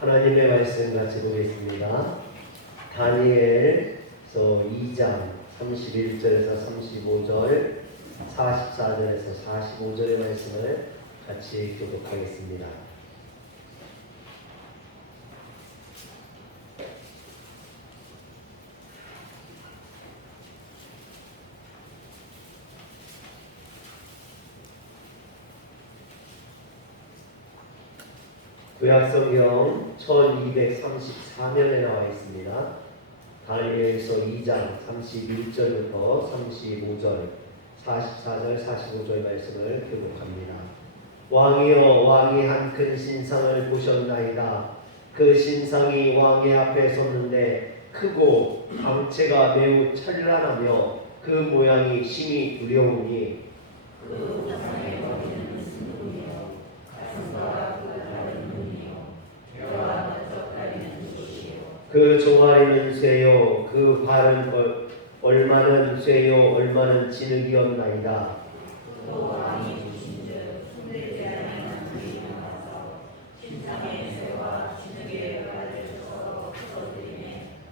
하나님의 말씀 같이 보겠습니다. 다니엘서 2장 31절에서 35절, 44절에서 45절의 말씀을 같이 교독하겠습니다. 구약성경 1234면에 나와 있습니다. 다니엘서 2장 31절부터 35절, 44절, 45절 말씀을 교독합니다. 왕이여, 왕이 한 큰 신상을 보셨나이다. 그 신상이 왕의 앞에 섰는데 크고 광채가 매우 찬란하며 그 모양이 심히 두려우니 그 종아리는 쇠요, 그 발은 얼마는 쇠요, 얼마는 진흙이었나이다.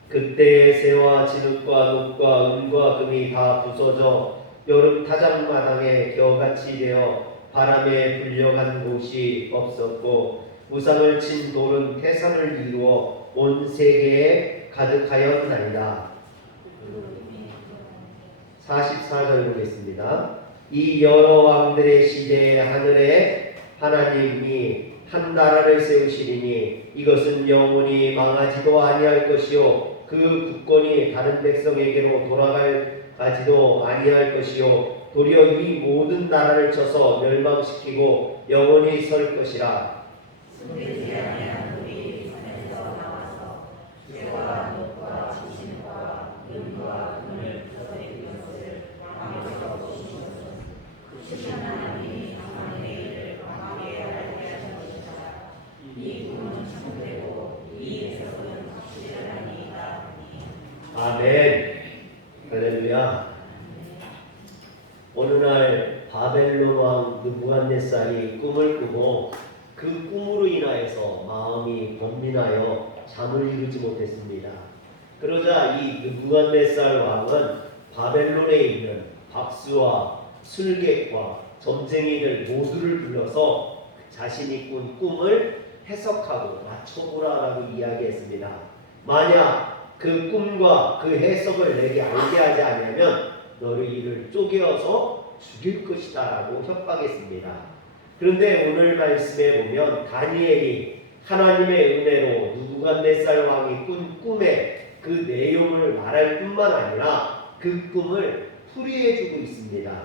그때의 쇠와 진흙과 녹과 은과 금이 다 부서져 여름 타작마당에 겨같이 되어 바람에 불려간 곳이 없었고 우상을 친 돌은 태산을 이루어 온 세계에 가득하였나이다. 44절 보겠습니다. 이 여러 왕들의 시대에 하늘에 하나님이 한 나라를 세우시리니 이것은 영원히 망하지도 아니할 것이요 그 국권이 다른 백성에게로 돌아가지도 아니할 것이요 도리어 이 모든 나라를 쳐서 멸망시키고 영원히 설 것이라. 아멘. 할렐루야. 어느 날 바벨론 왕 느부갓네살이 꿈을 꾸고 그 꿈으로 인하여서 마음이 번민하여 잠을 이루지 못했습니다. 그러자 이 느부갓네살 왕은 바벨론에 있는 박수와 술객과 점쟁이들 모두를 불러서 자신이 꾼 꿈을 해석하고 맞춰보라라고 이야기했습니다. 만약 그 꿈과 그 해석을 내게 알게 하지 않으면 너희를 쪼개어서 죽일 것이다 라고 협박했습니다. 그런데 오늘 말씀에 보면 다니엘이 하나님의 은혜로 느부갓네살 왕이 꾼 꿈의 그 내용을 말할 뿐만 아니라 그 꿈을 풀이해주고 있습니다.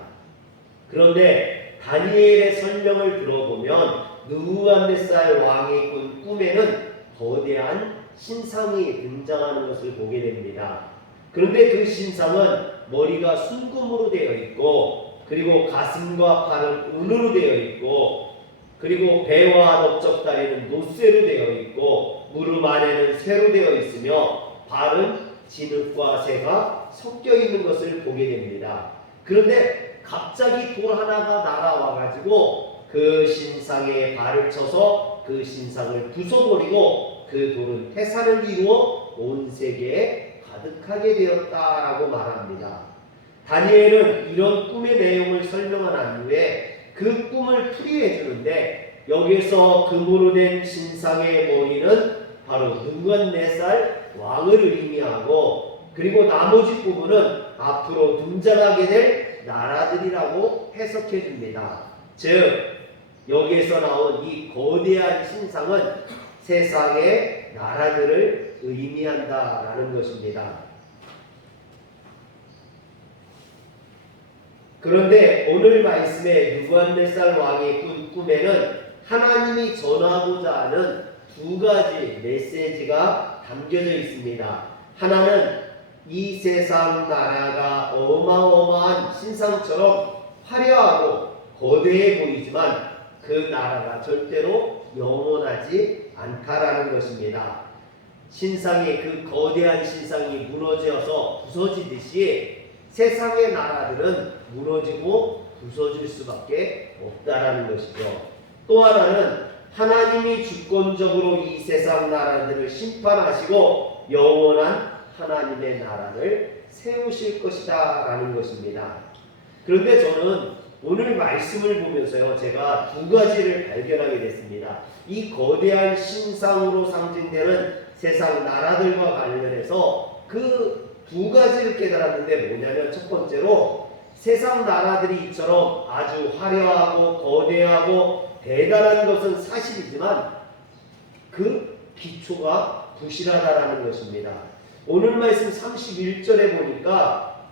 그런데 다니엘의 설명을 들어보면 느부갓네살 왕이 꾼 꿈에는 거대한 신상이 등장하는 것을 보게 됩니다. 그런데 그 신상은 머리가 순금으로 되어 있고 그리고 가슴과 팔은 은으로 되어 있고 그리고 배와 넓적다리는 노쇠로 되어 있고 무릎 안에는 쇠로 되어 있으며 발은 진흙과 쇠가 섞여 있는 것을 보게 됩니다. 그런데 갑자기 돌 하나가 날아와 가지고 그 신상에 발을 쳐서 그 신상을 부숴버리고 그 돌은 태산을 이루어 온 세계에 가득하게 되었다라고 말합니다. 다니엘은 이런 꿈의 내용을 설명한 후에 그 꿈을 풀이해 주는데 여기서 금으로 된 신상의 머리는 바로 느부갓네살 왕을 의미하고 그리고 나머지 부분은 앞으로 등장하게 될 나라들이라고 해석해 줍니다. 즉 여기에서 나온 이 거대한 신상은 세상의 나라들을 의미한다라는 것입니다. 그런데 오늘 말씀에 느부갓네살 왕이 꾼 꿈에는 하나님이 전하고자 하는 두 가지 메시지가 담겨져 있습니다. 하나는 이 세상 나라가 어마어마한 신상처럼 화려하고 거대해 보이지만 그 나라가 절대로 영원하지 않다라는 것입니다. 신상이 그 거대한 신상이 무너져서 부서지듯이 세상의 나라들은 무너지고 부서질 수밖에 없다라는 것이죠. 또 하나는 하나님이 주권적으로 이 세상 나라들을 심판하시고 영원한 하나님의 나라를 세우실 것이다 라는 것입니다. 그런데 저는 오늘 말씀을 보면서요, 제가 두 가지를 발견하게 됐습니다. 이 거대한 신상으로 상징되는 세상 나라들과 관련해서 그 두 가지를 깨달았는데 뭐냐면, 첫 번째로 세상 나라들이 이처럼 아주 화려하고 거대하고 대단한 것은 사실이지만 그 기초가 부실하다라는 것입니다. 오늘 말씀 31절에 보니까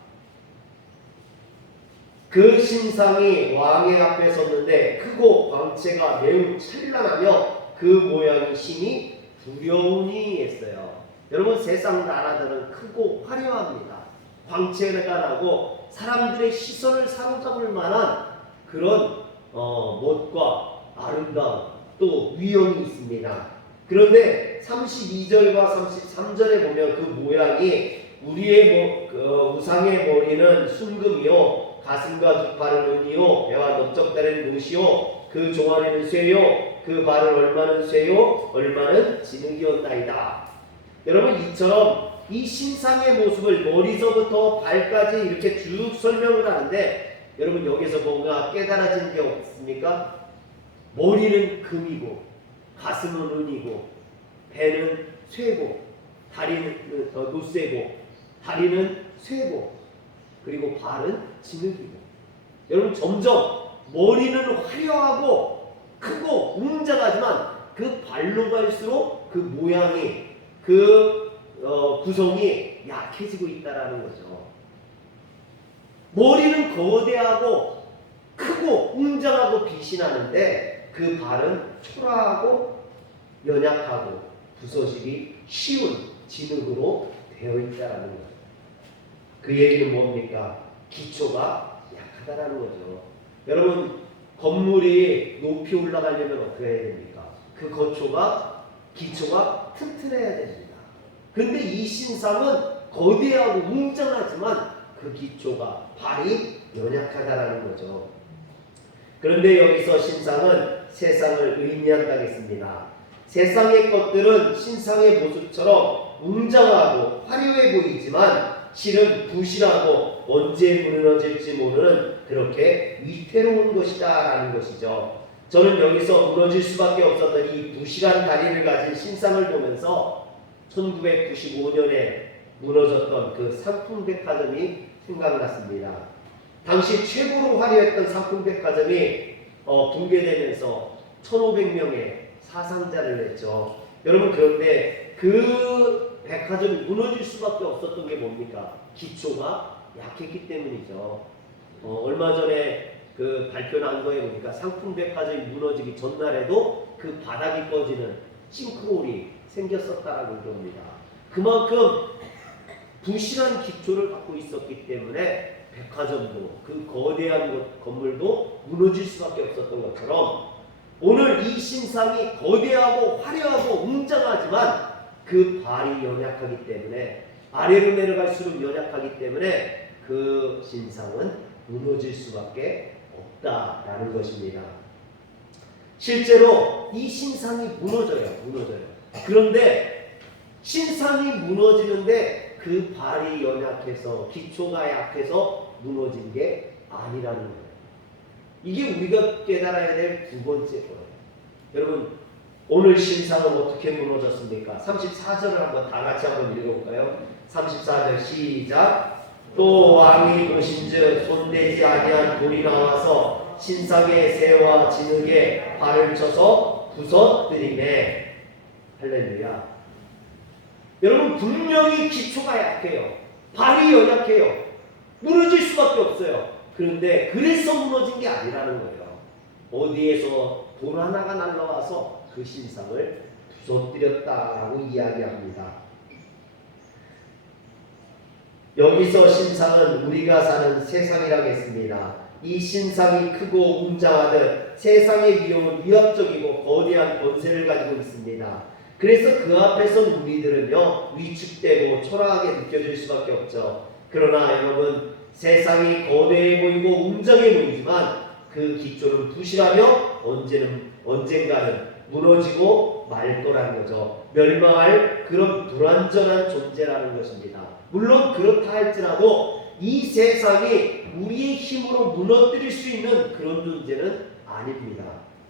그 신상이 왕의 앞에 섰는데 크고 광채가 매우 찬란하며 그 모양이 심히 두려우니 했어요. 여러분, 세상 나라들은 크고 화려합니다. 광채가 나고 사람들의 시선을 사로잡을 만한 그런 멋과 아름다움, 또 위엄이 있습니다. 그런데 32절과 33절에 보면 그 모양이 우리의 우상의 머리는 순금이요 가슴과 두 팔은 은이요 배와 넓적다른 못이요 그 종아리는 쇠요 그 발은 얼마는 쇠요 얼마는 진흙이었나이다. 여러분, 이처럼 이 신상의 모습을 머리서부터 발까지 이렇게 쭉 설명을 하는데, 여러분 여기서 뭔가 깨달아진 게 없습니까? 머리는 금이고 가슴은 은이고 배는 쇠고 다리는 노쇠고 다리는 쇠고 그리고 발은 진흙이고. 여러분, 점점 머리는 화려하고 크고 웅장하지만 그 발로 갈수록 그 모양이 구성이 약해지고 있다라는 거죠. 머리는 거대하고 크고 웅장하고 빛이 나는데 그 발은 초라하고 연약하고 부서지기 쉬운 진흙으로 되어 있다라는 거죠. 그 얘기는 뭡니까? 기초가 약하다라는 거죠. 여러분, 건물이 높이 올라가려면 어떻게 해야 됩니까? 그 기초가 튼튼해야 됩니다. 근데 이 신상은 거대하고 웅장하지만 그 기초가 발이 연약하다라는 거죠. 그런데 여기서 신상은 세상을 의미한다고 했습니다. 세상의 것들은 신상의 모습처럼 웅장하고 화려해 보이지만 실은 부실하고 언제 무너질지 모르는 그렇게 위태로운 것이다 라는 것이죠. 저는 여기서 무너질 수밖에 없었던 이 부실한 다리를 가진 신상을 보면서 1995년에 무너졌던 그 상품백화점이 생각났습니다. 당시 최고로 화려했던 상품백화점이 붕괴되면서 1,500명의 사상자를 냈죠. 여러분, 그런데 그 백화점이 무너질 수밖에 없었던 게 뭡니까? 기초가 약했기 때문이죠. 얼마 전에 그 발표 난 거에 보니까 상품백화점이 무너지기 전날에도 그 바닥이 꺼지는 싱크홀이 생겼었다라고 그럽니다. 그만큼 부실한 기초를 갖고 있었기 때문에 백화점도 그 거대한 건물도 무너질 수밖에 없었던 것처럼 오늘 이 신상이 거대하고 화려하고 웅장하지만 그 발이 연약하기 때문에 아래로 내려갈수록 연약하기 때문에 그 신상은 무너질 수밖에 없다라는 것입니다. 실제로 이 신상이 무너져요. 그런데 신상이 무너지는데 그 발이 연약해서 기초가 약해서 무너진 게 아니라는 거예요. 이게 우리가 깨달아야 될 두 번째 거예요. 여러분, 오늘 신상은 어떻게 무너졌습니까? 34절을 한번 다 같이 한번 읽어볼까요? 34절 시작. 또 왕이 보신즉 손대지 아니한 돌이 나와서 신상의 새와 진흙에 발을 쳐서 부서뜨리매. 할렐루야. 여러분, 분명히 기초가 약해요. 발이 연약해요. 무너질 수밖에 없어요. 그런데 그래서 무너진 게 아니라는 거예요. 어디에서 돌 하나가 날라와서 그 신상을 부서뜨렸다라고 이야기합니다. 여기서 신상은 우리가 사는 세상이라고 했습니다. 이 신상이 크고 웅장하듯 세상의 위험은 위압적이고 거대한 권세를 가지고 있습니다. 그래서 그 앞에서 우리들은요, 위축되고 초라하게 느껴질 수밖에 없죠. 그러나 여러분, 세상이 거대해 보이고 웅장해 보이지만 그 기초는 부실하며 언제는 언젠가는 무너지고 말 거라는 거죠. 멸망할 그런 불완전한 존재라는 것입니다. 물론 그렇다 할지라도 이 세상이 우리의 힘으로 무너뜨릴 수 있는 그런 존재는 아닙니다.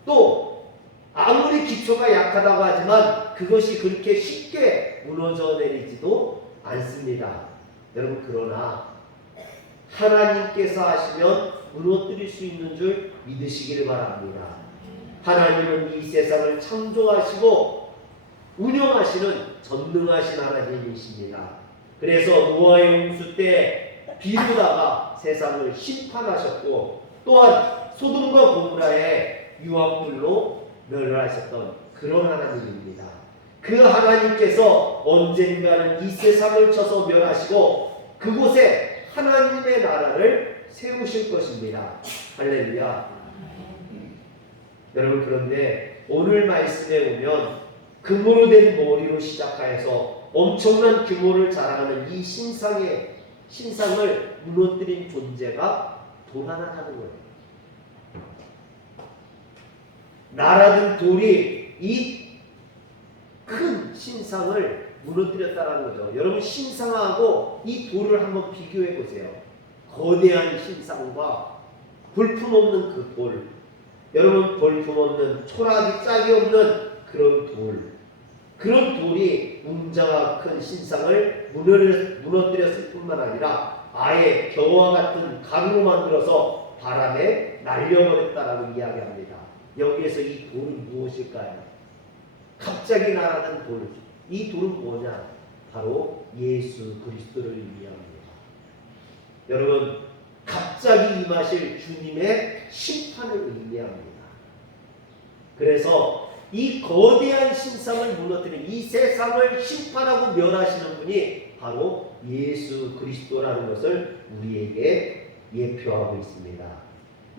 또 아무리 기초가 약하다고 하지만 그것이 그렇게 쉽게 무너져 내리지도 않습니다. 여러분, 그러나 하나님께서 하시면 무너뜨릴 수 있는 줄 믿으시기를 바랍니다. 하나님은 이 세상을 창조하시고 운영하시는 전능하신 하나님이십니다. 그래서 노아의 홍수 때 비로다가 세상을 심판하셨고, 또한 소돔과 고모라의 유황불로 멸하셨던 그런 하나님입니다. 그 하나님께서 언젠가는 이 세상을 쳐서 멸하시고 그곳에 하나님의 나라를 세우실 것입니다. 할렐루야. 여러분, 그런데 오늘 말씀에 보면 금으로 된 머리로 시작하여서 엄청난 규모를 자랑하는 이 신상을 무너뜨린 존재가 돌 하나 하는 거예요. 나라든 돌이 이 큰 신상을 무너뜨렸다는 거죠. 여러분, 신상하고 이 돌을 한번 비교해 보세요. 거대한 신상과 볼품없는 그 돌. 여러분, 볼품없는 초라하기 짝이 없는 그런 돌이 웅장한 큰 신상을 무너뜨렸을 뿐만 아니라 아예 겨와 같은 가루로 만들어서 바람에 날려버렸다라고 이야기합니다. 여기에서 이 돌은 무엇일까요? 갑자기 날아든 돌. 이 돌은 뭐냐? 바로 예수 그리스도를 의미합니다. 여러분, 갑자기 임하실 주님의 심판을 의미합니다. 그래서 이 거대한 신상을 무너뜨린, 이 세상을 심판하고 멸하시는 분이 바로 예수 그리스도라는 것을 우리에게 예표하고 있습니다.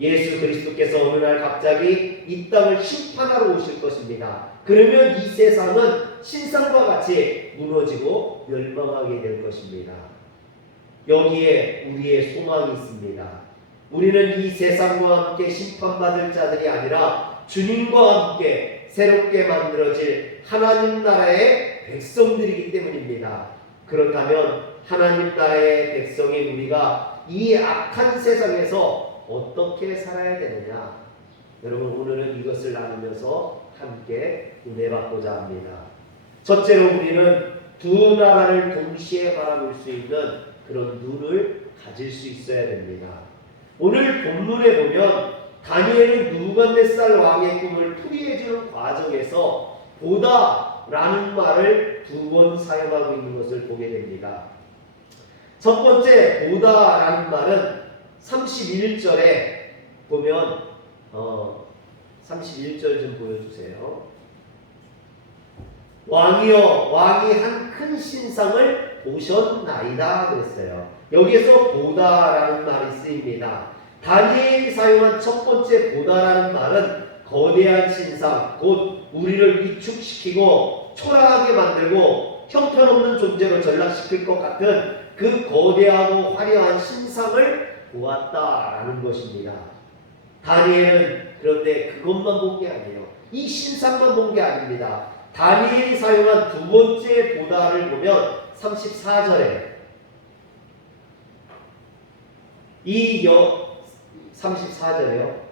예수 그리스도께서 어느 날 갑자기 이 땅을 심판하러 오실 것입니다. 그러면 이 세상은 신상과 같이 무너지고 멸망하게 될 것입니다. 여기에 우리의 소망이 있습니다. 우리는 이 세상과 함께 심판받을 자들이 아니라 주님과 함께 새롭게 만들어질 하나님 나라의 백성들이기 때문입니다. 그렇다면 하나님 나라의 백성인 우리가 이 악한 세상에서 어떻게 살아야 되느냐? 여러분, 오늘은 이것을 나누면서 함께 은혜 받고자 합니다. 첫째로 우리는 두 나라를 동시에 바라볼 수 있는 그런 눈을 가질 수 있어야 됩니다. 오늘 본문에 보면 다니엘은 느부갓네살 왕의 꿈을 풀이해주는 과정에서 보다라는 말을 두 번 사용하고 있는 것을 보게 됩니다. 첫 번째 보다라는 말은 31절에 보면 31절 좀 보여주세요. 왕이여, 왕이 한 큰 신상을 보셨나이다 그랬어요. 여기에서 보다라는 말이 쓰입니다. 다니엘이 사용한 첫 번째 보다라는 말은 거대한 신상, 곧 우리를 위축시키고 초라하게 만들고 형편없는 존재로 전락시킬 것 같은 그 거대하고 화려한 신상을 보았다라는 것입니다. 다니엘은 그런데 그것만 본 게 아니에요. 이 신상만 본 게 아닙니다. 다니엘이 사용한 두 번째 보다를 보면 34절에 34절에요.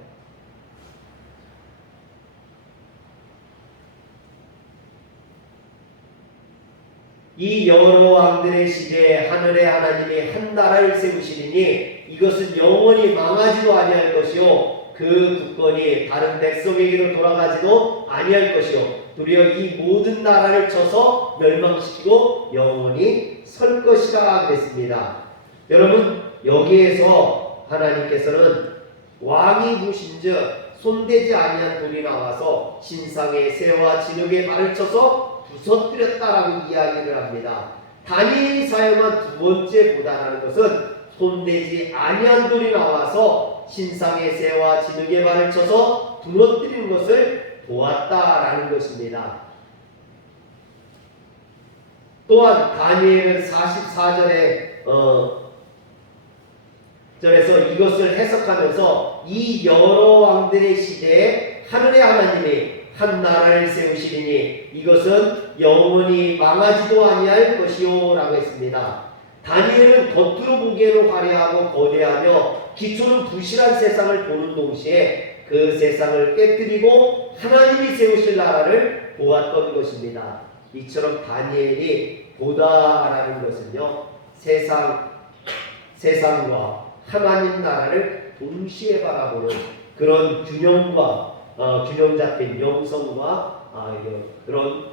이 여러 왕들의 시대에 하늘의 하나님이 한 나라를 세우시리니 이것은 영원히 망하지도 아니할 것이요 그 국권이 다른 백성에게로 돌아가지도 아니할 것이요 도리어 이 모든 나라를 쳐서 멸망시키고 영원히 설 것이라 그랬습니다. 여러분, 여기에서 하나님께서는 왕이 부신즉 손대지 아니한 돌이 나와서 신상의 새와 진흙에 발을 쳐서 부서뜨렸다라고 이야기를 합니다. 다니엘이 사용한 두 번째 보다라는 것은 손대지 아니한 돌이 나와서 신상의 새와 진흙에 발을 쳐서 부러뜨리는 것을 보았다라는 것입니다. 또한 다니엘은 44절에 절에서 이것을 해석하면서 이 여러 왕들의 시대에 하늘의 하나님이 한 나라를 세우시리니 이것은 영원히 망하지도 아니할 것이요 라고 했습니다. 다니엘은 겉으로 보기에는 화려하고 거대하며 기초는 부실한 세상을 보는 동시에 그 세상을 깨뜨리고 하나님이 세우실 나라를 보았던 것입니다. 이처럼 다니엘이 보다라는 것은요, 세상과 하나님 나라를 동시에 바라보는 그런 균형 잡힌 영성과 그런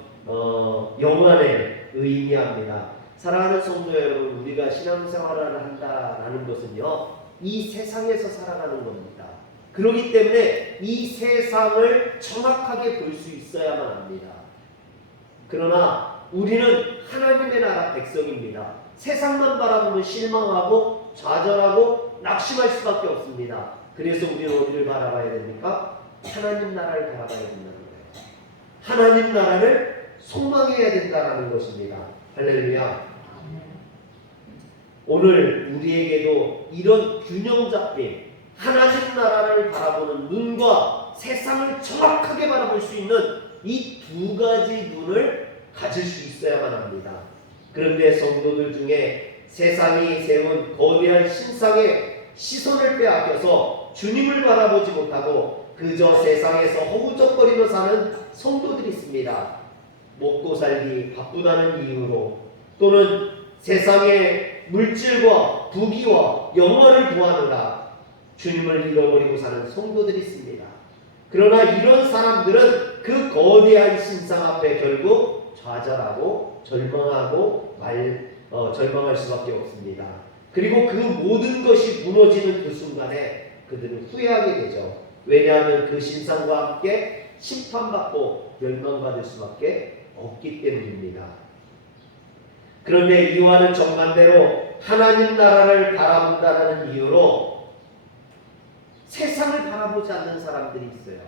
영안을 의미합니다. 사랑하는 성도 여러분, 우리가 신앙생활을 한다라는 것은요, 이 세상에서 살아가는 겁니다. 그렇기 때문에 이 세상을 정확하게 볼 수 있어야만 합니다. 그러나 우리는 하나님의 나라 백성입니다. 세상만 바라보면 실망하고 좌절하고 낙심할 수밖에 없습니다. 그래서 우리는 어디를 바라봐야 됩니까? 하나님 나라를 바라봐야 된다는 거예요. 하나님 나라를 소망해야 된다는 것입니다. 할렐루야. 오늘 우리에게도 이런 균형 잡힌 하나님 나라를 바라보는 눈과 세상을 정확하게 바라볼 수 있는 이 두 가지 눈을 가질 수 있어야만 합니다. 그런데 성도들 중에 세상이 세운 거대한 신상에 시선을 빼앗겨서 주님을 바라보지 못하고 그저 세상에서 허우적거리며 사는 성도들이 있습니다. 먹고 살기 바쁘다는 이유로 또는 세상의 물질과 부귀와 영화를 구하느라 주님을 잃어버리고 사는 성도들이 있습니다. 그러나 이런 사람들은 그 거대한 신상 앞에 결국 좌절하고 절망할 수밖에 없습니다. 그리고 그 모든 것이 무너지는 그 순간에 그들은 후회하게 되죠. 왜냐하면 그 신상과 함께 심판받고 멸망받을 수밖에 없기 때문입니다. 그런데 이와는 정반대로 하나님 나라를 바라본다는 이유로 세상을 바라보지 않는 사람들이 있어요.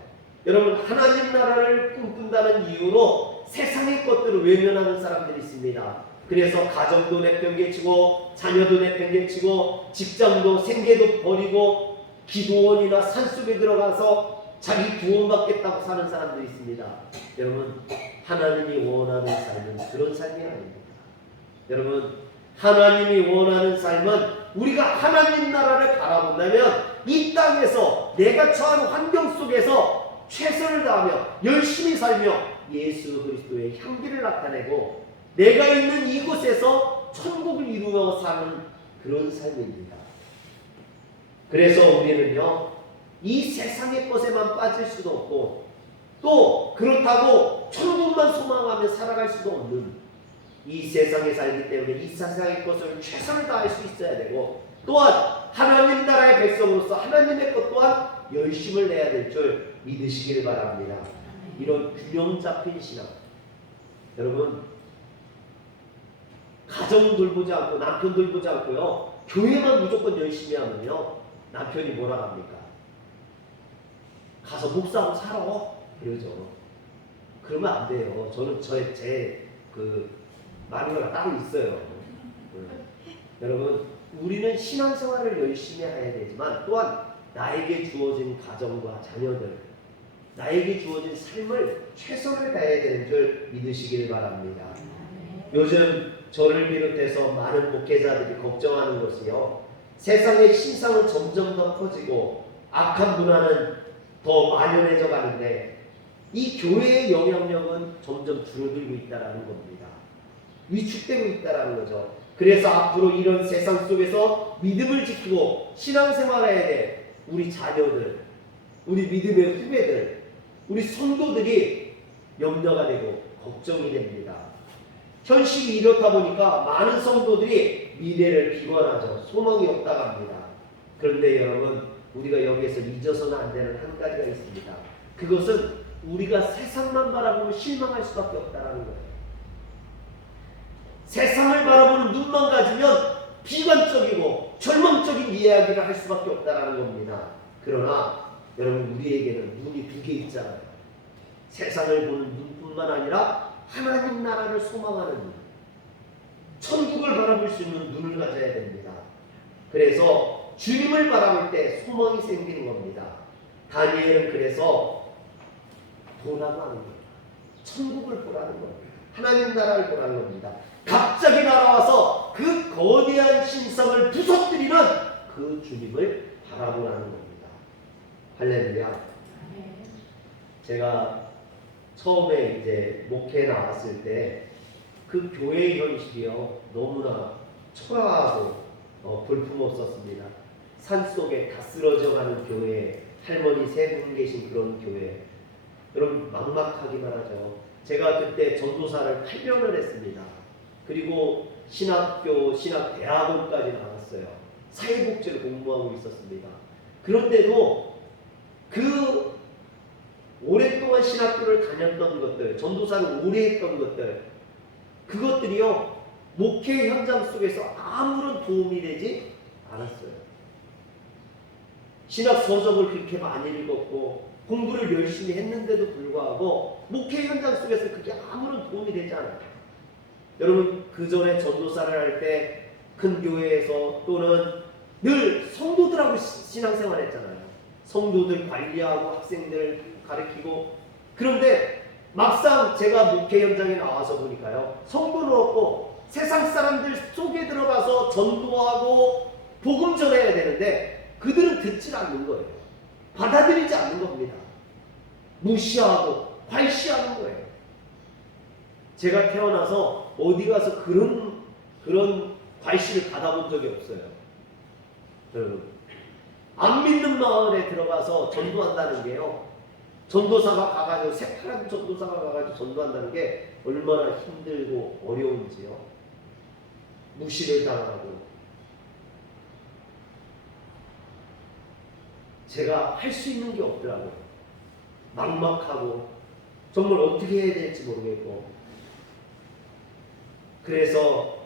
여러분, 하나님 나라를 꿈꾼다는 이유로 세상의 것들을 외면하는 사람들이 있습니다. 그래서 가정도 내팽개치고 자녀도 내팽개치고 직장도 생계도 버리고 기도원이나 산속에 들어가서 자기 구원받겠다고 사는 사람들이 있습니다. 여러분, 하나님이 원하는 삶은 그런 삶이 아닙니다. 여러분, 하나님이 원하는 삶은 우리가 하나님 나라를 바라본다면 이 땅에서 내가 처한 환경 속에서 최선을 다하며 열심히 살며 예수 그리스도의 향기를 나타내고 내가 있는 이곳에서 천국을 이루어 사는 그런 삶입니다. 그래서 우리는요, 이 세상의 것에만 빠질 수도 없고 또 그렇다고 천국만 소망하며 살아갈 수도 없는 이 세상에 살기 때문에 이 세상의 것을 최선을 다할 수 있어야 되고 또한 하나님 나라의 백성으로서 하나님의 것 또한 열심을 내야 될 줄 믿으시기를 바랍니다. 이런 균형 잡힌 신앙, 여러분, 가정 돌보지 않고 남편 돌보지 않고요 교회만 무조건 열심히 하면요 남편이 뭐라 합니까? 가서 목사하고 살아 그러죠. 그러면 안 돼요. 저는 제 마누라가 따로 있어요. 여러분, 우리는 신앙생활을 열심히 해야 되지만 또한 나에게 주어진 가정과 자녀들, 나에게 주어진 삶을 최선을 다해야 되는 줄 믿으시길 바랍니다. 요즘 저를 비롯해서 많은 목회자들이 걱정하는 것이요, 세상의 신상은 점점 더 커지고 악한 문화는 더 만연해져 가는데 이 교회의 영향력은 점점 줄어들고 있다는 겁니다. 위축되고 있다는 거죠. 그래서 앞으로 이런 세상 속에서 믿음을 지키고 신앙생활해야 될 우리 자녀들, 우리 믿음의 후배들, 우리 성도들이 염려가 되고 걱정이 됩니다. 현실이 이렇다 보니까 많은 성도들이 미래를 비관하죠. 소망이 없다고 합니다. 그런데 여러분, 우리가 여기에서 잊어서는 안 되는 한 가지가 있습니다. 그것은 우리가 세상만 바라보면 실망할 수밖에 없다는 거예요. 세상을 바라보는 눈만 가지면 비관적이고 절망적인 이야기를 할 수밖에 없다는 겁니다. 그러나 여러분, 우리에게는 눈이 두 개 있잖아요. 세상을 보는 눈뿐만 아니라 하나님 나라를 소망하는 눈, 천국을 바라볼 수 있는 눈을 가져야 됩니다. 그래서 주님을 바라볼 때 소망이 생기는 겁니다. 다니엘은 그래서 보라고 하는 거예요. 천국을 보라는 거예요. 하나님 나라를 보라는 겁니다. 갑자기 날아와서 그 거대한 신성을 부서뜨리는 그 주님을 바라보라는 겁니다. 할렐루야. 제가 처음에 이제 목회에 나왔을 때 그 교회 현실이요 너무나 초라하고 볼품없었습니다. 산속에 다 쓰러져가는 교회, 할머니 3분 계신 그런 교회, 여러분 막막하기만 하죠. 제가 그때 전도사를 8년을 했습니다. 그리고 신학교, 신학대학원까지 나왔어요. 사회복지를 공부하고 있었습니다. 그런데도 그 오랫동안 신학교를 다녔던 것들, 전도사를 오래 했던 것들, 그것들이요 목회 현장 속에서 아무런 도움이 되지 않았어요. 신학 서적을 그렇게 많이 읽었고 공부를 열심히 했는데도 불구하고 목회 현장 속에서 그게 아무런 도움이 되지 않아요. 여러분 그 전에 전도사를 할 때 큰 교회에서 또는 늘 성도들하고 신앙생활 했잖아요. 성도들 관리하고 학생들 가르치고. 그런데 막상 제가 목회 현장에 나와서 보니까요 성도는 없고 세상 사람들 속에 들어가서 전도하고 복음 전해야 되는데 그들은 듣지 않는 거예요. 받아들이지 않는 겁니다. 무시하고 괄시하는 거예요. 제가 태어나서 어디 가서 그런 괄시를 받아본 적이 없어요. 여러분 안 믿는 마을에 들어가서 전도한다는 게요 전도사가 가가지고 새파란 전도사가 가가지고 전도한다는 게 얼마나 힘들고 어려운지요. 무시를 당하고 제가 할 수 있는 게 없더라고요. 막막하고 정말 어떻게 해야 될지 모르겠고 그래서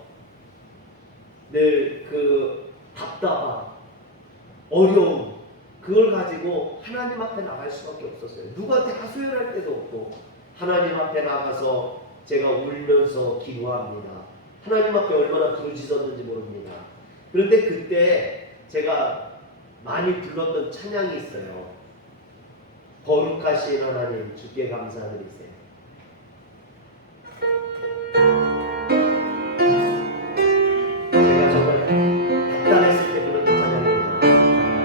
늘 그 답답함, 어려움 그걸 가지고 하나님 앞에 나갈 수밖에 없었어요. 누구한테 하소연할 데도 없고 하나님 앞에 나가서 제가 울면서 기도합니다. 하나님 앞에 얼마나 부르짖었는지 모릅니다. 그런데 그때 제가 많이 불렀던 찬양이 있어요. 거룩하신 하나님 주께 감사드리세요. 제가 정말 답답했을 때 불렀던 찬양입니다.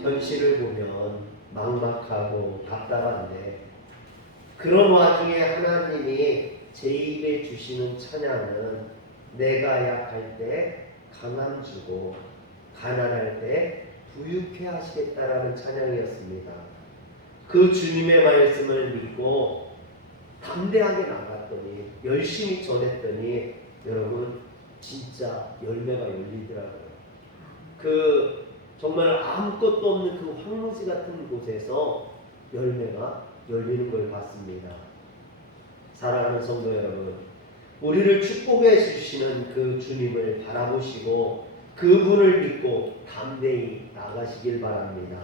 현실을 보면 막막하고 답답한데 그런 와중에 하나님이 제 입에 주시는 찬양은 내가 약할 때 강함 주고 가난할 때 부유케 하시겠다라는 찬양이었습니다. 그 주님의 말씀을 믿고 담대하게 나갔더니, 열심히 전했더니 여러분 진짜 열매가 열리더라고요. 정말 아무것도 없는 그 황무지 같은 곳에서 열매가 열리는 걸 봤습니다. 사랑하는 성도 여러분, 우리를 축복해 주시는 그 주님을 바라보시고 그분을 믿고 담대히 나가시길 바랍니다.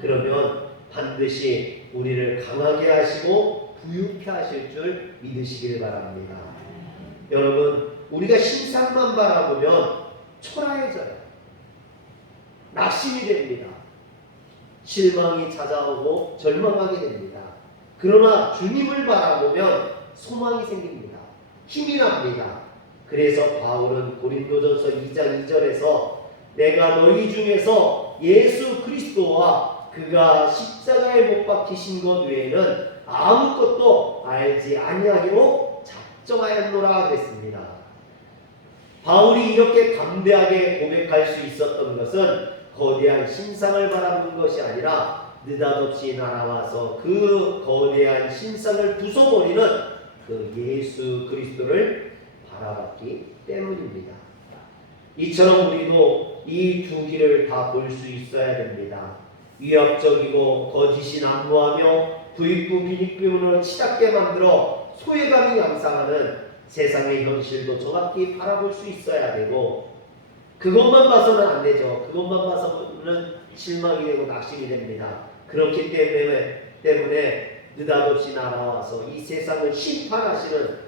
그러면 반드시 우리를 강하게 하시고 부유케 하실 줄 믿으시길 바랍니다. 여러분, 우리가 신상만 바라보면 초라해져요. 낙심이 됩니다. 실망이 찾아오고 절망하게 됩니다. 그러나 주님을 바라보면 소망이 생깁니다. 힘이 납니다. 그래서 바울은 고린도전서 2장 2절에서 내가 너희 중에서 예수 그리스도와 그가 십자가에 못 박히신 것 외에는 아무것도 알지 아니하기로 작정하였노라 그랬습니다. 바울이 이렇게 담대하게 고백할 수 있었던 것은 거대한 신상을 바라본 것이 아니라 느닷없이 날아와서 그 거대한 신상을 부숴버리는 그 예수 그리스도를 바라봤기 때문입니다. 이처럼 우리도 이 두 길을 다 볼 수 있어야 됩니다. 위압적이고 거짓이 난무하며 부익부 비익부문을 치닫게 만들어 소외감이 양상하는 세상의 현실도 정확히 바라볼 수 있어야 되고, 그것만 봐서는 안 되죠. 그것만 봐서는 실망이 되고 낙심이 됩니다. 그렇기 때문에 느닷없이 날아와서 이 세상을 심판하시는,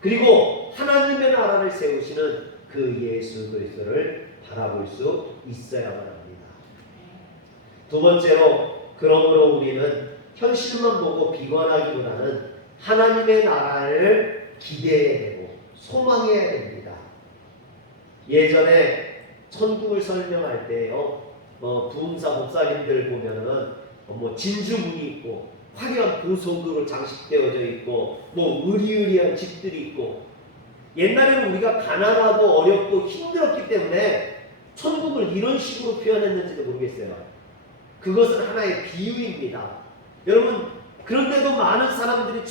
그리고 하나님의 나라를 세우시는 그 예수 그리스도를 바라볼 수 있어야만 합니다. 두 번째로, 그러므로 우리는 현실만 보고 비관하기보다는 하나님의 나라를 기대해야 되고 소망해야 됩니다. 예전에 천국을 설명할 때요, 부흥사 목사님들 보면은 진주문이 있고 화려한 보석으로 장식되어져 있고 으리으리한 집들이 있고, 옛날에는 우리가 가난하고 어렵고 힘들었기 때문에 천국을 이런 식으로 표현했는지도 모르겠어요. 그것은 하나의 비유입니다. 여러분, 그런데도 많은 사람들이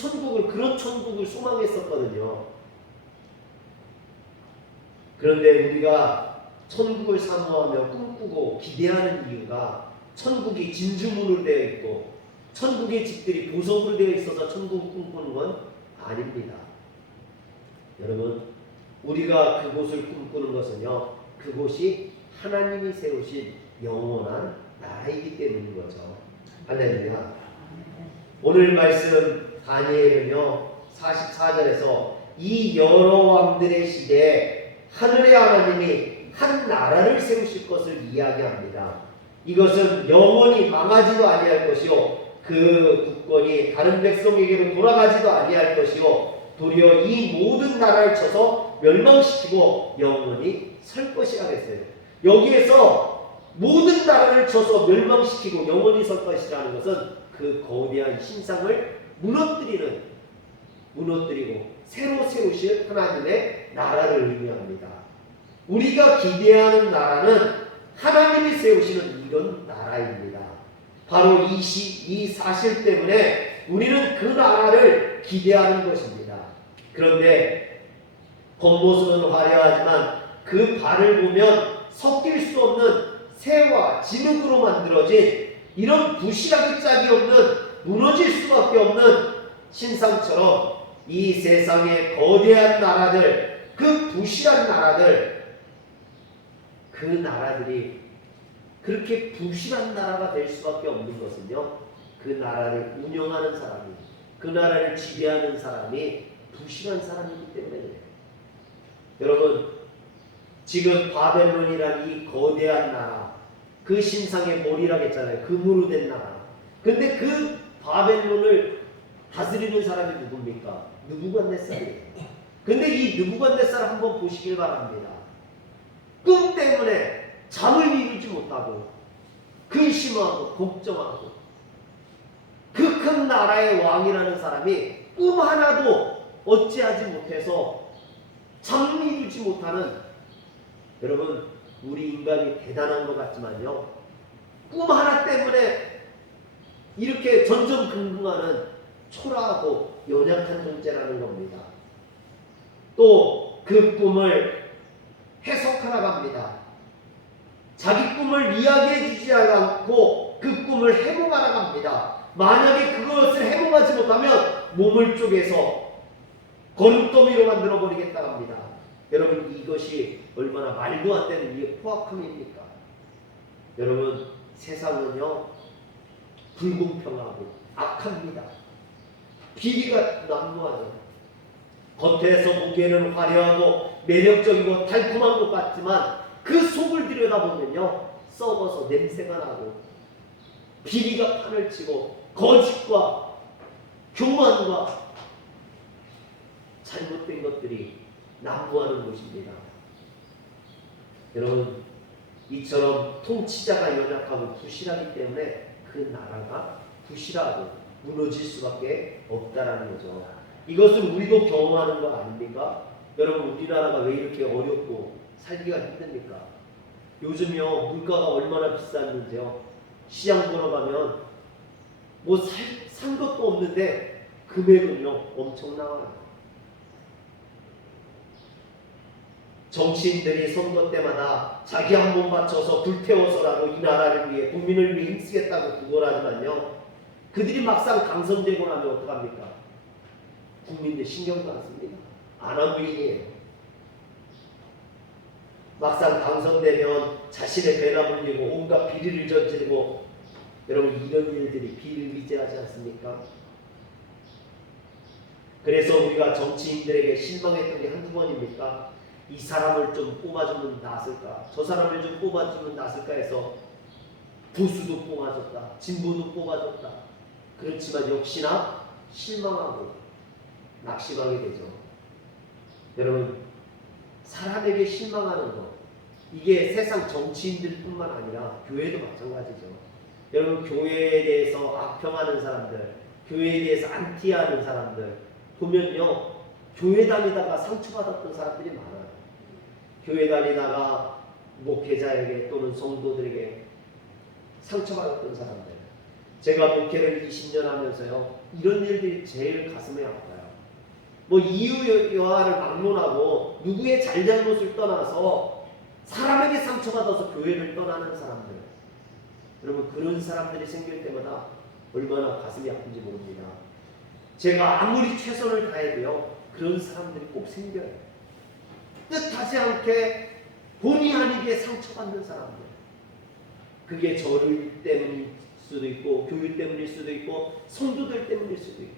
그런 천국을 소망했었거든요. 그런데 우리가 천국을 사모하며 꿈꾸고 기대하는 이유가 천국이 진주문으로 되어 있고 천국의 집들이 보석으로 되어 있어서 천국을 꿈꾸는 건 아닙니다. 여러분, 우리가 그곳을 꿈꾸는 것은요, 그곳이 하나님이 세우신 영원한 나라이기 때문인 거죠. 할렐루야. 오늘 말씀 다니엘은요 44절에서 이 여러 왕들의 시대에 하늘의 하나님이 한 나라를 세우실 것을 이야기합니다. 이것은 영원히 망하지도 아니할 것이요, 그 국권이 다른 백성에게로 돌아가지도 아니할 것이요, 도리어 이 모든 나라를 쳐서 멸망시키고 영원히 설 것이라 했어요. 여기에서 모든 나라를 쳐서 멸망시키고 영원히 설 것이라는 것은 그 거대한 신상을 무너뜨리고 새로 세우실 하나님의 나라를 의미합니다. 우리가 기대하는 나라는 하나님이 세우시는 이런 나라입니다. 바로 이 사실 때문에 우리는 그 나라를 기대하는 것입니다. 그런데 겉모습은 화려하지만 그 발을 보면 섞일 수 없는 새와 진흙으로 만들어진 이런 부실하기 짝이 없는, 무너질 수밖에 없는 신상처럼 이 세상의 거대한 나라들, 그 부실한 나라들, 그 나라들이 그렇게 부실한 나라가 될 수밖에 없는 것은요, 그 나라를 운영하는 사람이, 그 나라를 지배하는 사람이 부실한 사람이기 때문에. 여러분, 지금 바벨론이란 이 거대한 나라, 그 신상의 머리라고 했잖아요. 금으로 된 나라. 근데 그 바벨론을 다스리는 사람이 누굽니까? 느부갓네살이에요. 근데 이 느부갓네살 한번 보시길 바랍니다. 꿈 때문에 잠을 이루지 못하고 근심하고 걱정하고, 그 큰 나라의 왕이라는 사람이 꿈 하나도 어찌하지 못해서 잠을 이루지 못하는, 여러분, 우리 인간이 대단한 것 같지만요, 꿈 하나 때문에 이렇게 전전긍긍하는 초라하고 연약한 존재라는 겁니다. 또 그 꿈을 해석하러 갑니다. 자기 꿈을 이야기해 주지 않고 그 꿈을 해몽하러 갑니다. 만약에 그것을 해몽하지 못하면 몸을 쪼개서 거름더미로 만들어 버리겠다고 합니다. 여러분, 이것이 얼마나 말도 안 되는 이 포악함입니까? 여러분, 세상은요 불공평하고 악합니다. 비리가 난무하죠. 겉에서 보기에는 화려하고 매력적이고 달콤한 것 같지만 그 속을 들여다보면요 썩어서 냄새가 나고 비리가 판을 치고 거짓과 교만과 잘못된 것들이 난무하는 곳입니다. 여러분, 이처럼 통치자가 연약하고 부실하기 때문에 그 나라가 부실하고 무너질 수밖에 없다라는 거죠. 이것은 우리도 경험하는 거 아닙니까? 여러분, 우리나라가 왜 이렇게 어렵고 살기가 힘듭니까? 요즘요 물가가 얼마나 비쌌는지요. 시장 보러 가면 뭐 산 것도 없는데 금액은요 엄청 나와요. 정치인들이 선거 때마다 자기 한 몸 바쳐서 불태워서라도 이 나라를 위해 국민을 위해 힘쓰겠다고 구걸하지만요, 그들이 막상 당선되고 나면 어떡합니까? 국민들 신경도 안 씁니다. 안하무인이에요. 막상 당선되면 자신의 배나 불리고 온갖 비리를 저지르고, 여러분 이런 일들이 비일비재하지 않습니까? 그래서 우리가 정치인들에게 실망했던 게 한두 번입니까? 이 사람을 좀 뽑아주면 낫을까, 저 사람을 좀 뽑아주면 낫을까 해서 보수도 뽑아줬다, 진보도 뽑아줬다. 그렇지만 역시나 실망하고 낙심하게 되죠. 여러분, 사람에게 실망하는 것, 이게 세상 정치인들뿐만 아니라 교회도 마찬가지죠. 여러분, 교회에 대해서 악평하는 사람들, 교회에 대해서 안티하는 사람들 보면요, 교회 다니다가 상처받았던 사람들이 많아요. 교회 다니다가 목회자에게 또는 성도들에게 상처받았던 사람들. 제가 목회를 20년 하면서요, 이런 일들이 제일 가슴에 아파요. 뭐 이유 여하를 막론하고 누구의 잘잘못을 떠나서 사람에게 상처받아서 교회를 떠나는 사람들. 여러분, 그런 사람들이 생길 때마다 얼마나 가슴이 아픈지 모릅니다. 제가 아무리 최선을 다해도요, 그런 사람들이 꼭 생겨요. 뜻하지 않게 본의 아니게 상처받는 사람들. 그게 저를 때문일 수도 있고 교회 때문일 수도 있고 성도들 때문일 수도 있고.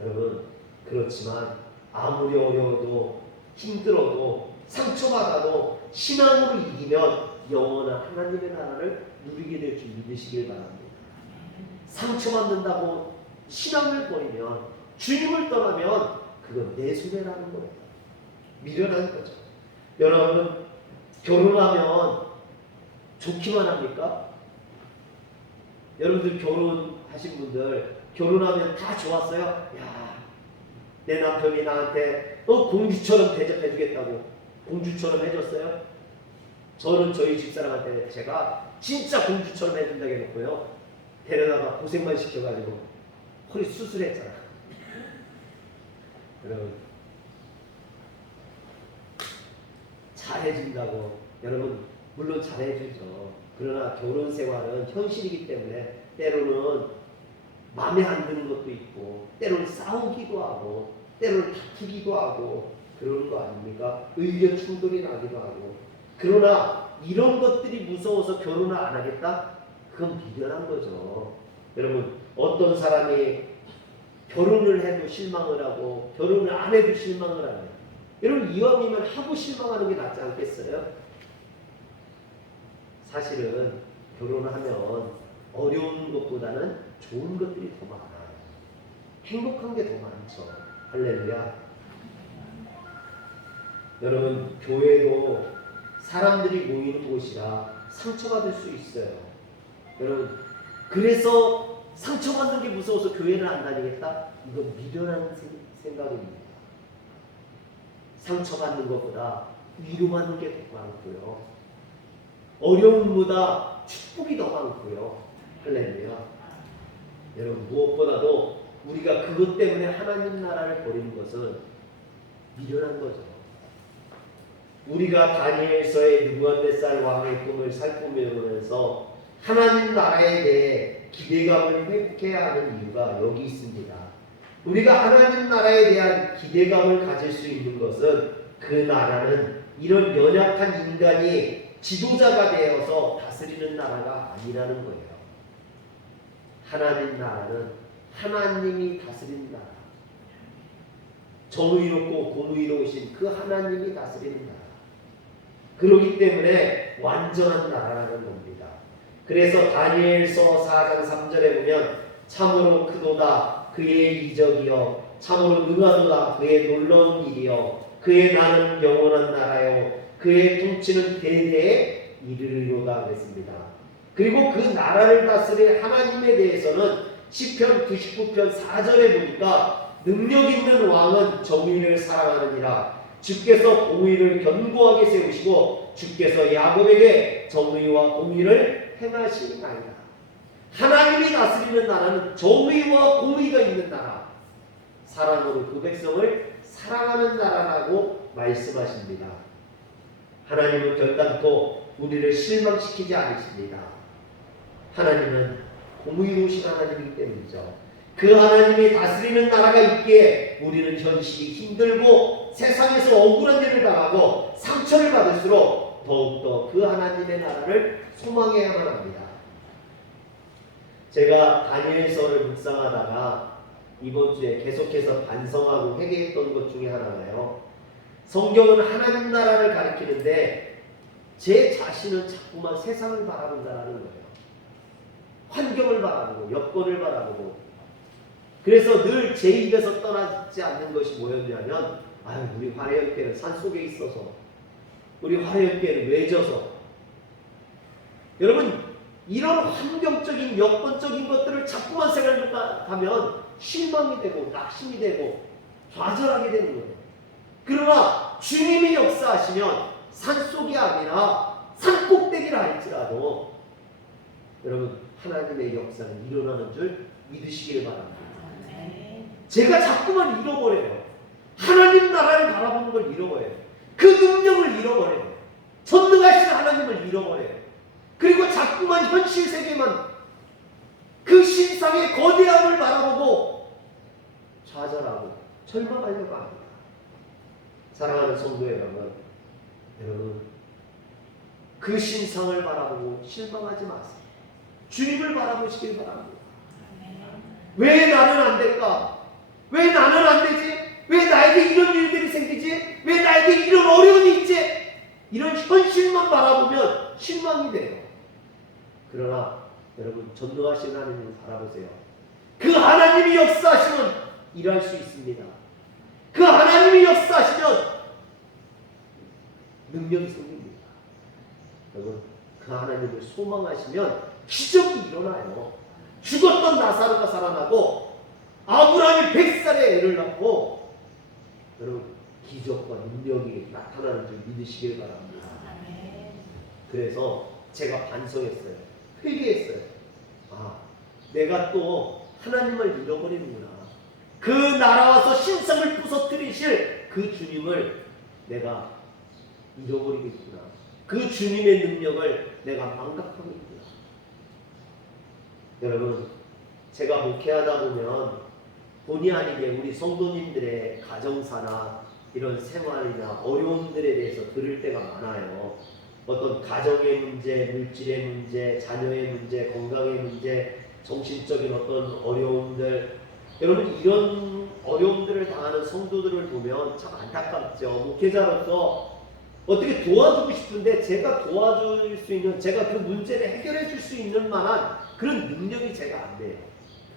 여러분, 그렇지만 아무리 어려워도 힘들어도 상처받아도 신앙으로 이기면 영원한 하나님의 나라를 누리게 될 줄 믿으시길 바랍니다. 상처받는다고 신앙을 버리면, 주님을 떠나면 그건 내 손해라는 겁니다. 미련한 거죠. 여러분, 결혼하면 좋기만 합니까? 여러분들 결혼하신 분들 결혼하면 다 좋았어요? 야, 내 남편이 나한테 공주처럼 대접해주겠다고 공주처럼 해줬어요? 저는 저희 집사람한테 제가 진짜 공주처럼 해준다고 해놓고요, 데려다가 고생만 시켜가지고 허리 수술했잖아. 여러분, 잘해준다고, 여러분 물론 잘해주죠. 그러나 결혼 생활은 현실이기 때문에 때로는 마음에 안 드는 것도 있고, 때로는 싸우기도 하고, 때로는 다투기도 하고 그러는 거 아닙니까? 의견 충돌이 나기도 하고. 그러나 이런 것들이 무서워서 결혼을 안 하겠다? 그건 미련한 거죠. 여러분, 어떤 사람이 결혼을 해도 실망을 하고 결혼을 안 해도 실망을 하면, 여러분 이왕이면 하고 실망하는 게 낫지 않겠어요? 사실은 결혼을 하면 어려운 것보다는 좋은 것들이 더 많아요. 행복한 게 더 많죠. 할렐루야. 여러분, 교회도 사람들이 모이는 곳이라 상처받을 수 있어요. 여러분, 그래서 상처받는 게 무서워서 교회를 안 다니겠다? 이건 미련한 생각입니다. 상처받는 것보다 위로하는 게 더 많고요. 어려움보다 축복이 더 많고요. 할렐루야. 여러분, 무엇보다도 우리가 그것 때문에 하나님 나라를 버리는 것은 미련한 거죠. 우리가 다니엘서의 느부갓네살 왕의 꿈을 살펴보면서 하나님 나라에 대해 기대감을 회복해야 하는 이유가 여기 있습니다. 우리가 하나님 나라에 대한 기대감을 가질 수 있는 것은 그 나라는 이런 연약한 인간이 지도자가 되어서 다스리는 나라가 아니라는 거예요. 하나님 나라는 하나님이 다스리는 나라. 정의롭고 공의로우신 그 하나님이 다스리는 나라. 그렇기 때문에 완전한 나라라는 겁니다. 그래서 다니엘서 4장 3절에 보면 참으로 크도다 그의 이적이여 참으로 능하도다 그의 놀라운 일이여 그의 나는 영원한 나라요 그의 통치는 대대에 이르리로다 그랬습니다. 그리고 그 나라를 다스릴 하나님에 대해서는 시편 99편 4절에 보니까 능력 있는 왕은 정의를 사랑하느니라 주께서 공의를 견고하게 세우시고 주께서 야곱에게 정의와 공의를 행하시나이다. 하나님이 다스리는 나라는 정의와 공의가 있는 나라, 사랑으로 그 백성을 사랑하는 나라라고 말씀하십니다. 하나님은 결단코 우리를 실망시키지 않으십니다. 하나님은 공의로우신 하나님이기 때문이죠. 그 하나님이 다스리는 나라가 있기에 우리는 현실이 힘들고 세상에서 억울한 일을 당하고 상처를 받을수록 더욱더 그 하나님의 나라를 소망해야만 합니다. 제가 다니엘서를 묵상하다가 이번 주에 계속해서 반성하고 회개했던 것 중에 하나가요. 성경은 하나님 나라를 가리키는데 제 자신은 자꾸만 세상을 바라본다는 거예요. 환경을 바라보고 여건을 바라보고 그래서 늘 제 입에서 떠나지 않는 것이 뭐였냐면 우리 화래협교회는 산속에 있어서 우리 화래협교회는 외져서 여러분 이런 환경적인 여건적인 것들을 자꾸만 생각하면 실망이 되고 낙심이 되고 좌절하게 되는 거예요. 그러나 주님이 역사하시면 산속이 아니라 산꼭대기라 할지라도 여러분 하나님의 역사는 일어나는 줄 믿으시길 바랍니다. 제가 자꾸만 잃어버려요. 하나님 나라를 바라보는 걸 잃어버려요. 그 능력을 잃어버려요. 전능하신 하나님을 잃어버려요. 그리고 자꾸만 현실 세계만 그 신상의 거대함을 바라보고 좌절하고 절망하려고 합니다. 사랑하는 성도 여러분, 그 신상을 바라보고 실망하지 마세요. 주님을 바라보시길 바랍니다. 왜 나는 안 될까? 왜 나는 안 되지? 왜 나에게 이런 일들이 생기지? 왜 나에게 이런 어려움이 있지? 이런 현실만 바라보면 실망이 돼요. 그러나 여러분 전능하신 하나님을 바라보세요. 그 하나님이 역사하시면 일할 수 있습니다. 그 하나님이 역사하시면 능력이 생깁니다. 여러분 그 하나님을 소망하시면 기적이 일어나요. 죽었던 나사로가 살아나고 아브라함이 100살에 애를 낳고 여러분 기적과 능력이 나타나는 줄 믿으시길 바랍니다. 그래서 제가 반성했어요. 회개했어요. 내가 또 하나님을 잃어버리는구나. 그 날아와서 신성을 부서뜨리실 그 주님을 내가 잃어버리겠구나. 그 주님의 능력을 내가 망각하고 있구나. 여러분 제가 목회하다 보면 본의 아니게 우리 성도님들의 가정사나 이런 생활이나 어려움들에 대해서 들을 때가 많아요. 어떤 가정의 문제, 물질의 문제, 자녀의 문제, 건강의 문제, 정신적인 어떤 어려움들 여러분 이런 어려움들을 당하는 성도들을 보면 참 안타깝죠. 목회자로서 어떻게 도와주고 싶은데 제가 도와줄 수 있는 제가 그 문제를 해결해 줄 수 있는 만한 그런 능력이 제가 안 돼요.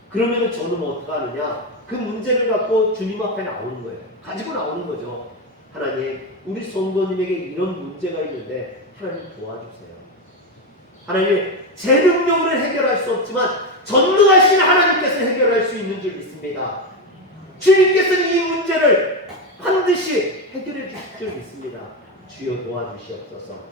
그러면 저는 어떻게 하느냐 그 문제를 갖고 주님 앞에 나오는 거예요. 가지고 나오는 거죠. 하나님 우리 성도님에게 이런 문제가 있는데 하나님 도와주세요. 하나님 제 능력으로 해결할 수 없지만 전능하신 하나님께서 해결할 수 있는 줄 믿습니다. 주님께서는 이 문제를 반드시 해결해 주실 줄 믿습니다. 주여 도와주시옵소서.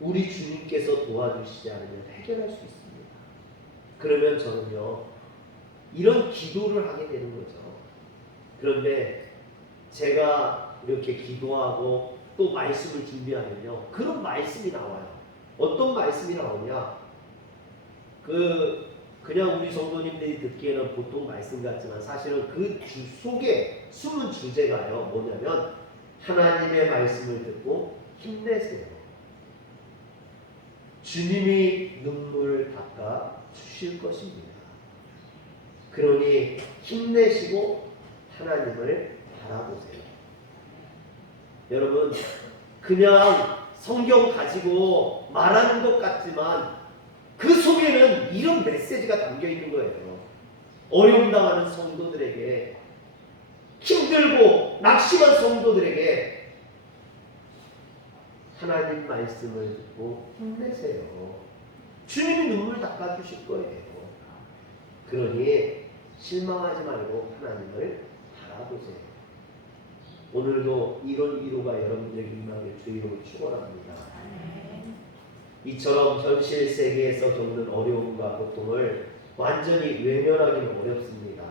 우리 주님께서 도와주시지 않으면 해결할 수 있습니다. 그러면 저는요, 이런 기도를 하게 되는 거죠. 그런데 제가 이렇게 기도하고 또 말씀을 준비하면요, 그런 말씀이 나와요. 어떤 말씀이 나오냐? 그냥 우리 성도님들이 듣기에는 보통 말씀 같지만 사실은 그 속에 숨은 주제가요, 뭐냐면 하나님의 말씀을 듣고 힘내세요. 주님이 눈물 닦아 주실 것입니다. 그러니 힘내시고 하나님을 바라보세요. 여러분, 그냥 성경 가지고 말하는 것 같지만 그 속에는 이런 메시지가 담겨 있는 거예요. 어려움 당하는 성도들에게, 힘들고 낙심한 성도들에게 하나님 말씀을 듣고 힘내세요. 주님이 눈물 닦아주실 거예요. 그러니 실망하지 말고 하나님을 바라보세요. 오늘도 이런 위로가 여러분들에게 임하길 주 이름으로 축원합니다. 이처럼 현실 세계에서 겪는 어려움과 고통을 완전히 외면하기는 어렵습니다.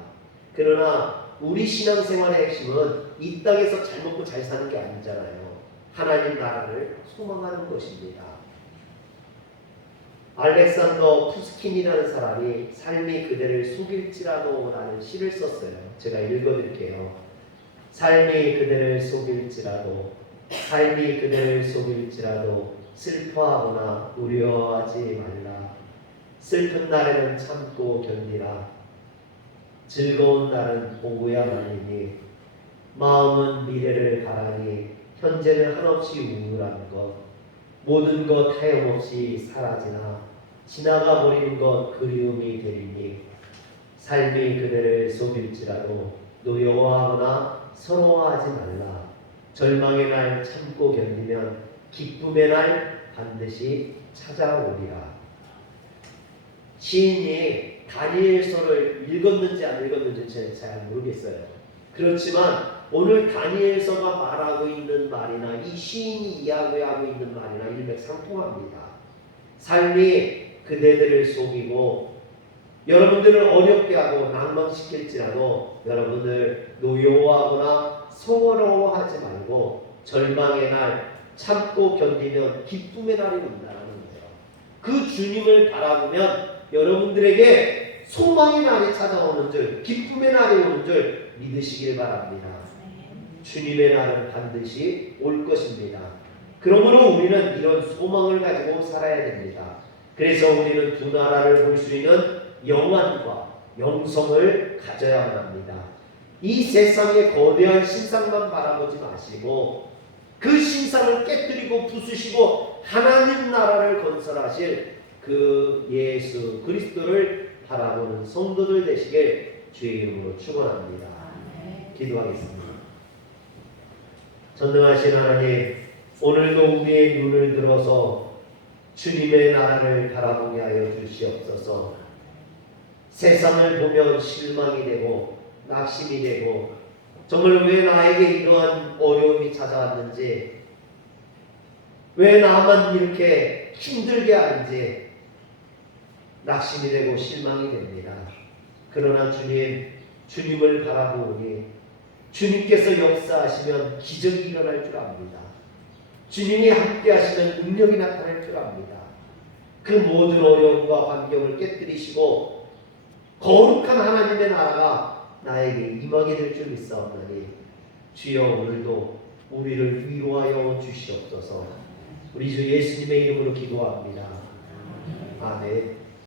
그러나 우리 신앙생활의 핵심은 이 땅에서 잘 먹고 잘 사는 게 아니잖아요. 하나님 나라를 소망하는 것입니다. 알렉산더 푸스킨이라는 사람이 삶이 그대를 속일지라도 라는 시를 썼어요. 제가 읽어드릴게요. 삶이 그대를 속일지라도, 삶이 그대를 속일지라도 슬퍼하거나 우려하지 말라. 슬픈 날에는 참고 견디라. 즐거운 날은 보고야말리니 마음은 미래를 바라니 현재는 한없이 우울한 것, 모든 것 하염없이 사라지나 지나가 버리는 것 그리움이 되리니 삶이 그대를 속일지라도 노여워하거나 서러워하지 말라. 절망의 날 참고 견디면 기쁨의 날 반드시 찾아오리라. 시인이 다니엘서를 읽었는지 안 읽었는지 잘 모르겠어요. 그렇지만 오늘 다니엘서가 말하고 있는 말이나 이 시인이 이야기하고 있는 말이나 일맥상통합니다. 삶이 그대들을 속이고 여러분들을 어렵게 하고 낭망시킬지라도 여러분들 노여워하거나 서러워하지 말고 절망의 날 참고 견디면 기쁨의 날이 온다는 거예요. 그 주님을 바라보면 여러분들에게 소망의 날이 찾아오는 줄, 기쁨의 날이 오는 줄 믿으시길 바랍니다. 주님의 날은 반드시 올 것입니다. 그러므로 우리는 이런 소망을 가지고 살아야 됩니다. 그래서 우리는 두 나라를 볼 수 있는 영안과 영성을 가져야만 합니다. 이 세상의 거대한 신상만 바라보지 마시고 그 신상을 깨뜨리고 부수시고 하나님 나라를 건설하실 그 예수 그리스도를 바라보는 성도들 되시길 주의 이름으로 축원합니다. 기도하겠습니다. 전능하신 하나님, 오늘도 우리의 눈을 들어서 주님의 나라를 바라보게 하여 주시옵소서. 세상을 보면 실망이 되고 낙심이 되고 정말 왜 나에게 이러한 어려움이 찾아왔는지, 왜 나만 이렇게 힘들게 하는지 낙심이 되고 실망이 됩니다. 그러나 주님을 바라보니 주님께서 역사하시면 기적이 일어날 줄 압니다. 주님이 함께 하시면 능력이 나타날 줄 압니다. 그 모든 어려움과 환경을 깨뜨리시고 거룩한 하나님의 나라가 나에게 임하게 될 줄 믿사옵나니 주여 오늘도 우리를 위로하여 주시옵소서. 우리 주 예수님의 이름으로 기도합니다. 아멘.